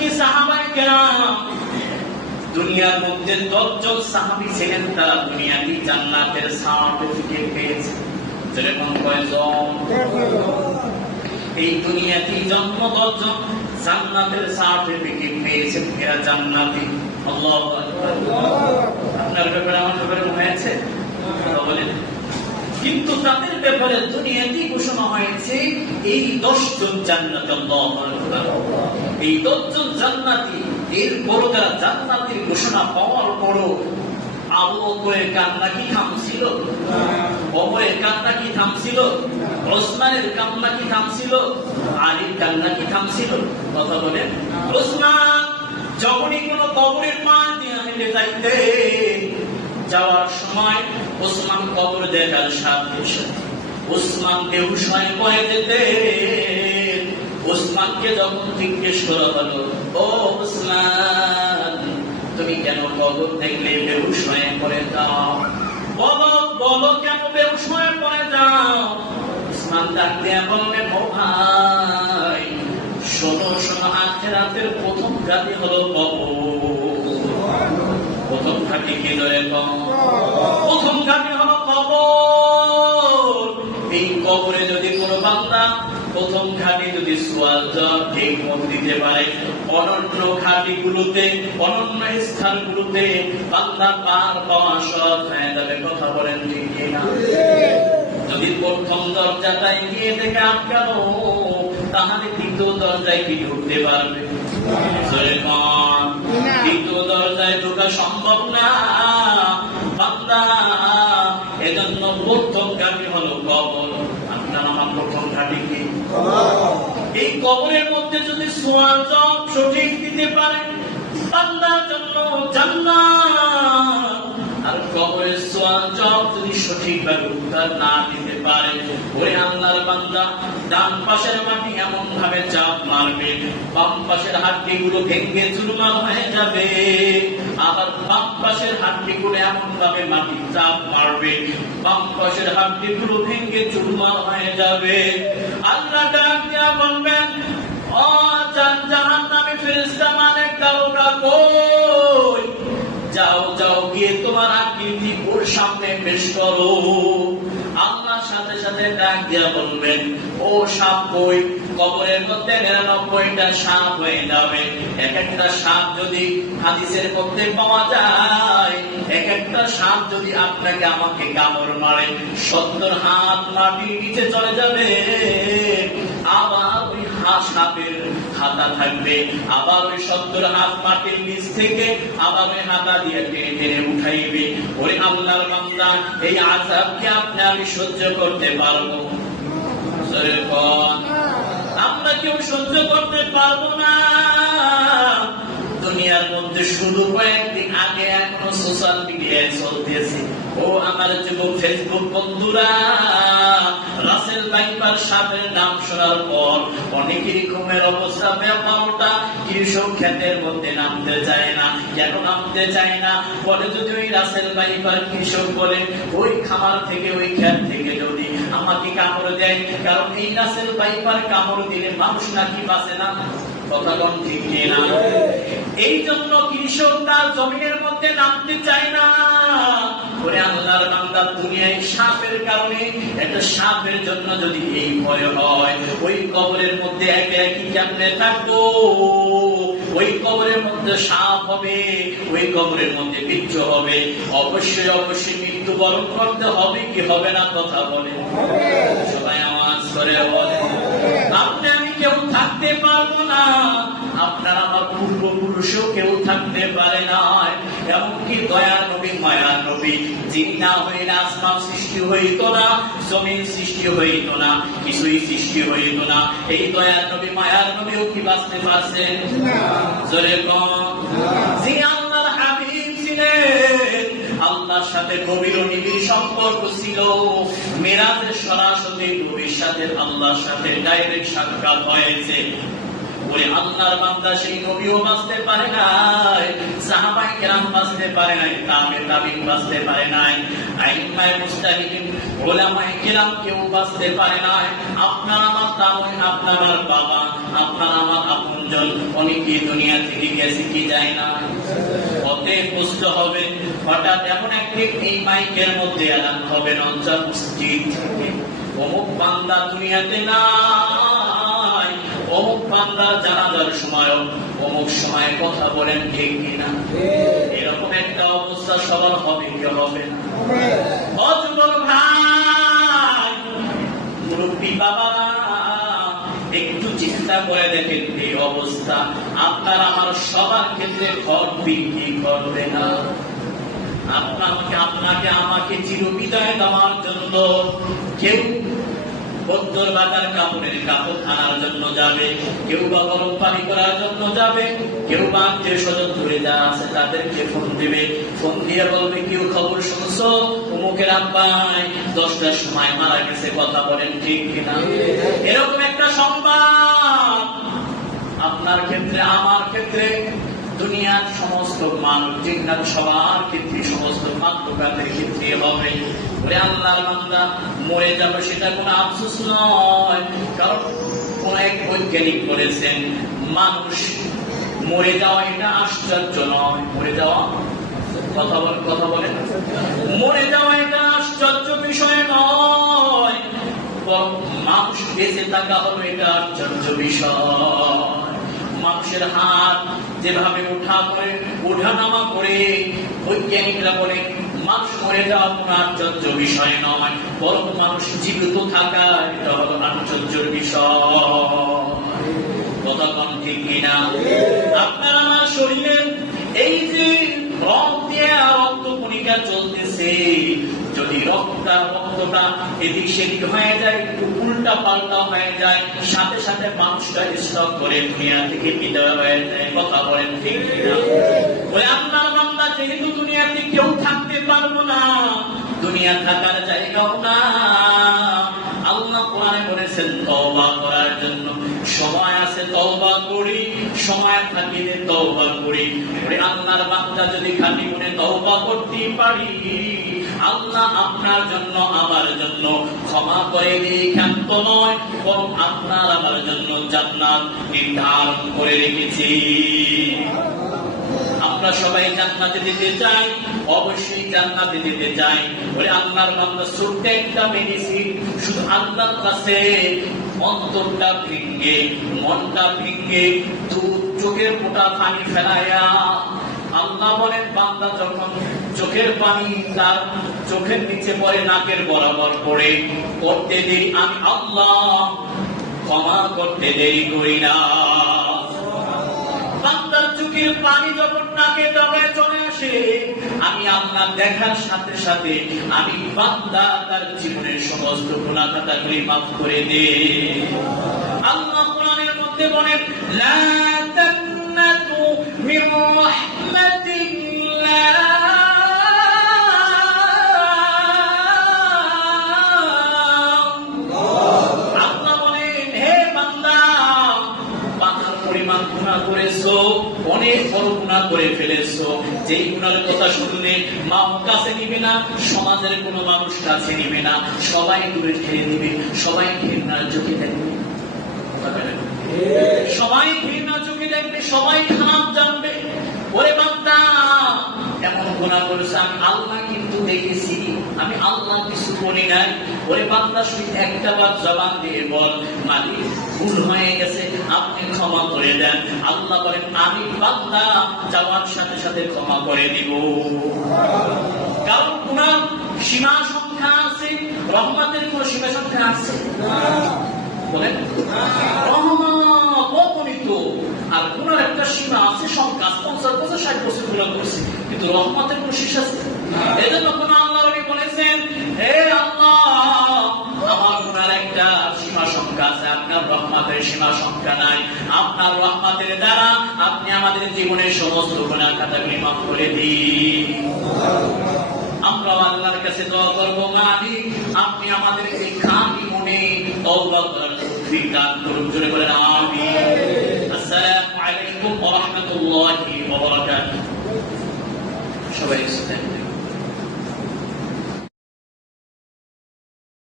এমনকি সাহাবায়ে কেরাম, দুনিয়ার মধ্যে 10 জন সাহাবী ছিলেন, তারা দুনিয়াতে জান্নাতের সার্টিফিকেট পেয়েছে। যেরকম কয়জন? এই দুনিয়াতে জন্ম 10 জন জান্নাতের সার্টিফিকেট পেয়েছেন, এরা জান্নাতি। আল্লাহু আকবার। আপনার ব্যাপারে আমার ব্যাপারে হয়েছে বলেন। কিন্তু তাদের ব্যাপারে দুনিয়াতেই ঘোষণা হয়েছে এই 10 জন জান্নাতি। আল্লাহু আকবার। এই 10 জন জান্নাতি, এর বড় যারা জান্নাতের ঘোষণা পাওয়ার পরও আবু বকরের কান্না কি থামছিল? ওমরের কান্না কি থামছিল? ওসমানের কান্না কি থামছিল? আলীর কান্না কি থামছিল? কথা বলেন। ওসমান যখনই কোনো কবরের পাশ দিয়ে হেঁটে যাইতে, যাওয়ার সময় ওসমান কবর দেখার সাথে সাথে ওসমান বেহুশ হয়ে পড়ে যেতে। ওসমানকে যখন জিজ্ঞেস করা হলো, ও ওসমান, তুমি কেন কবর দেখলে বেহুশ হয়ে পড়ে যাও? বলো কেন বেহুশ হয়ে পড়ে যাও? ওসমান ডাক দিয়ে বললেন, ও ভাই, শোনো, আখিরাতের প্রথম ঘাটি হলো কবর। প্রথম ঘাটি কি ধরে? প্রথম ঘাটি হলো কবর। এই কবরে যদি কোনো বান্দা প্রথম ঘাটি যদি সওয়াল জবাব ঠিক মত দিতে পারে, অনন্য ঘাটিগুলোতে, অনন্য স্থানগুলোতে বান্দা পার পাওয়া সহজ হয়ে যাবে। কথা বলেন ঠিক কিনা? যদি প্রথম দরজাটায় গিয়ে দেখে আটকানো, তাহলে দ্বিতীয় দরজায় কি ঢুকতে পারবে? দ্বিতীয় দরজায় ঢোকা সম্ভব না বান্দা। এজন্য প্রথম ঘাটি হলো কবর। আপনার আমার প্রথম ঘাটি কি? এই কবরের মধ্যে যদি সওয়াল জবাব সঠিক দিতে পারে, বান্দার জন্য জান্নাত। আর কবরের সওয়াল জবাব যদি সঠিকভাবে উত্তর না দিতে পারে, ওই আল্লাহর বান্দা ডান পাশের মাটি এমন ভাবে চাপ মারবে, বাম পাশের হাড্ডিগুলো ভেঙে চুরমার হয়ে যাবে। আবার বাম পাশের হাড্ডিগুলো এমন ভাবে মাটি চাপ মারবে, বাম পাশের হাড্ডিগুলো ভেঙে চুরমার হয়ে যাবে। আল্লাহ ডাক দিয়া বলবেন, ও জাহান্নামী ফেরেশতা মানে কারোটা কই? যাও যাও গিয়ে তোমার আকৃতি ওর সামনে পেশ করো। আল্লাহর সাথে সাথে ডাক দিয়া বলবেন, ও সাপ কই? কবরের মধ্যে 99টা সাপ হয়ে যাবে। এক একটা সাপ যদি হাদিসের মধ্যে পাওয়া যায়, এক একটা সাপ যদি আপনাকে আমাকে কামড় মারে, 70 হাত মাটির নিচে চলে যাবে। আবার ওই সাপের হাতা থাকবে, আবার ওই 70 হাত মাটির নিচ থেকে আবার ওই হাতা দিয়ে টেনে টেনে উঠাইবে। ওরে আল্লাহর বান্দা, এই আযাবকে আপনি আমি সহ্য করতে পারবো? আমরা কেউ সহ্য করতে পারবো না। দুনিয়ার মধ্যে শুরু কয়েকদিন আগে এখনো সোশ্যাল মিডিয়ায় চলতেছে। ও আমার যুবক ফেসবুক বন্ধুরা, রাসেল ভাইপার সাপের নাম শোনার পর অনেকেরই ঘুমের অবস্থা ব্যাপারটা। কৃষক ক্ষেতের মধ্যে নামতে চায় না। কেন নামতে চায় না? বলে যদি ওই রাসেল ভাইপার কৃষক বলে ওই খামার থেকে, ওই ক্ষেত থেকে যদি আমাকে কামড় দেয়, কারণ এই রাসেল ভাইপার কামড় দিলে মানুষ নাকি বাঁচে না। কথা কোন ঠিক না? এই জন্য কৃষক তার জমির মধ্যে নামতে চায় না। ওরে আল্লাহর বান্দা, দুনিয়ায় সাপের কারণে, একটা সাপের জন্য যদি এই ভয় হয়, ওই কবরের মধ্যে একে একই কেমনে থাকবো? ওই কবরের মধ্যে সাপ হবে, ওই কবরের মধ্যে বিচ্ছু হবে। অবশ্যই অবশ্যই মৃত্যুবরণ করতে হবে কি হবে না? কথা বলে সবাই আওয়াজ করে বলে। আপনি আমি কেউ থাকতে পারবো না, আপনার আমার পূর্বপুরুষও কেউ থাকতে পারে না। এমনকি দয়ার নবী, মায়ার নবী, যিনি না হইলে আসমান সৃষ্টি হইত না, জমিন সৃষ্টি হইত না, কিছুই সৃষ্টি হইত না। এই দয়ার নবী, মায়ার নবীও কি বাঁচতে পারছেন? জোরে কোন? যে আল্লাহর হাবিব ছিলেন, আল্লাহর সাথে গভীর নিবিড় সম্পর্ক ছিল। মেরাজের সরাসরি নবীর সাথে আল্লাহর সাথে ডাইরেক্ট সাক্ষাৎ হয়েছে। ওরে আল্লাহর বান্দা সেই নবীও বাঁচতে পারে নাই, সাহাবায়ে কেরাম বাঁচতে পারে নাই, তাবিঈন বাঁচতে পারে নাই, আইম্মায়ে মুজতাহিদিন উলামায়ে কেরাম কেউ বাঁচতে পারে নাই। আপনার আমার তামই, আপনার আমার বাবা, আপনার আমার আপনজন অনেকে দুনিয়া থেকে গেছে কি যায় না। অতএব বুঝতে হবে, হঠাৎ এমন একটি এই মাইকের মধ্যে এলান হবে রঞ্জা মসজিদ থেকে, অমুক বান্দা দুনিয়াতে নাই, অমুক বান্দার জানাজার সময় অমুক সময় কথা বলেন, ঠিক কিনা? এরকম একটা অবস্থা সবার হবে কি হবে না? যুবক ভাই, মুরব্বী বাবারা, একটু চিন্তা করে দেখেন এই অবস্থা আপনার আমার সবার ক্ষেত্রে ঘটবে কি ঘটবে না? আপনাকে আমাকে চিরবিদায় দেওয়ার জন্য কেউ বদ্দর বাজার কাপড়ের কাপড় আনার জন্য যাবে, কেউ বা গরম পানি করার জন্য যাবে, কেউ বা আত্মীয় স্বজন ধরে যারা আছে তাদেরকে ফোন দিবে, ফোন দিয়ে বলবে কেউ খবর শুনছো অমুকের আব্বাই 10টার সময় মারা গেছে, কথা বলেন ঠিক কিনা? এরকম একটা সংবাদ আপনার ক্ষেত্রে আমার ক্ষেত্রে দুনিয়ার সমস্ত মানব জিন্নাত সবার ক্ষেত্রে সমস্ত মানবতার ক্ষেত্রে হবে। ওরে আল্লাহর বান্দা মরে যাবে সেটা কোনো আফসোস নয়, কারণ কোন এক বৈজ্ঞানিক বলেছেন মানুষ মরে যাওয়া এটা আশ্চর্য নয়। মরে যাওয়া কথা বলেন মরে যাওয়া এটা আশ্চর্য বিষয় নয়, মানুষ বেঁচে থাকা হলো এটা আশ্চর্য বিষয়। মানুষের হাত যেভাবে ওঠানামা করে বৈজ্ঞানিকরা বলে মানুষ মরে যাওয়া কোন আশ্চর্য বিষয় নয়, বরং মানুষ জীবিত থাকা এটা হলো আশ্চর্যের বিষয়। কথা কম ঠিক কিনা? আপনার আমার শরীরের এই যে রক্ত দিয়ে রক্ত কণিকা চলতেছে, যদি রক্তটা এদিক সেদিক হয়ে যায়, একটু উল্টা পাল্টা হয়ে যায়, সাথে সাথে মানুষটা স্টক করে দুনিয়া থেকে বিদায় হয়ে যায়। কথা বলেন ঠিক কিনা? ওই আপনার বান্দা যেহেতু দুনিয়াতে কেউ থাকতে পারবো না, দুনিয়া থাকার জায়গাও না, আল্লাহ কোরআনে বলেছেন তওবা করার জন্য সময় আছে, তওবা করি, সময় থাকিলে তওবা করি। ওরে আল্লাহর বান্দা যদি খাঁটি মনে তওবা করতে পারি, আল্লাহ আপনার জন্য আমার জন্য ক্ষমা করে দিয়ে ক্ষান্ত নয়, বরং আপনার আমার জন্য জান্নাত নির্ধারণ করে রেখেছি। আমরা সবাই জান্নাতে যেতে চাই, অবশ্যই জান্নাতে যেতে চাই। ওরে আল্লাহর বান্দা ছোট্ট একটা মেডিসিন, শুধু আল্লাহর কাছে অন্তরটা ভেঙে মনটা ভেঙে দু চোখের ফোঁটা পানি ফেলাইয়া আল্লাহ বলেন বান্দা যখন চোখের পানি তার চোখের নিচে পড়ে, নাকের বরাবর পড়ে, করতে দেরি আমি আল্লাহ ক্ষমা করতে দেরি করি না। বান্দার চোখের পানি যখন নাকে দবায় চলে আসে, আমি আল্লাহ দেখার সাথে সাথে আমি বান্দা তার জীবনের সমস্ত গুনাহ খাতাগুলি মাফ করে দেই। আল্লাহ কোরআনের মধ্যে বলেন লা তাকনাতু মির রাহমাতিল্লাহ, আল্লাহ বলেন হে বান্দা, পাতার পরিমাণ গুনাহ করেছো, অনেক বড় গুনাহ করে ফেলেছো, যেই গুনাহের কথা শুনলে মা কাছে নিবে না, সমাজের কোনো মানুষ কাছে নিবে না, সবাই দূরে ঠেলে দিবে, সবাই ঘৃণার চোখে দেখবে, সবাই ঘৃণার চোখে দেখবে, সবাই খারাপ জানবে। ওরে বান্দা এমন গুনাহ করেছে, আমি আল্লাহ কিন্তু দেখেছি, আমি আল্লাহ কিছু বলি নাই। ওরে বান্দা শুধু একটা বার জবান দিয়ে বল মালিক ভুল হয়ে গেছে, আপনি ক্ষমা করে দেন। আল্লাহ বলেন আমি বান্দা যাওয়ার সাথে সাথে ক্ষমা করে দিব। কারণ গুনাহ সীমা সংখ্যা আছে, রহমতের কোন সীমা সংখ্যা আছে? বলেন রহমত অগণিত, আর গুনার একটা সীমা আছে, সংখ্যা 50 বছর 60 বছর গুনাহ করছে, কিন্তু রহমতের কোন শেষ আছে? এজন্য কোন আল্লাহ নবী বলেছেন হে আল্লাহ আমার গুনার একটা সীমা সংখ্যা আছে, আপনার রহমতের সীমা সংখ্যা নাই। আপনার রহমতের দ্বারা আপনি আমাদের জীবনের সমস্ত গুনাহ খাতাগুলি মাফ করে দিন। আমরা আল্লাহর কাছে দোয়া করব মালিক আপনি আমাদের এই খাঁটি মনে তওবা করার তৌফিক দান করুন। জোরে বলেন আমিন। হয়েছিলেন।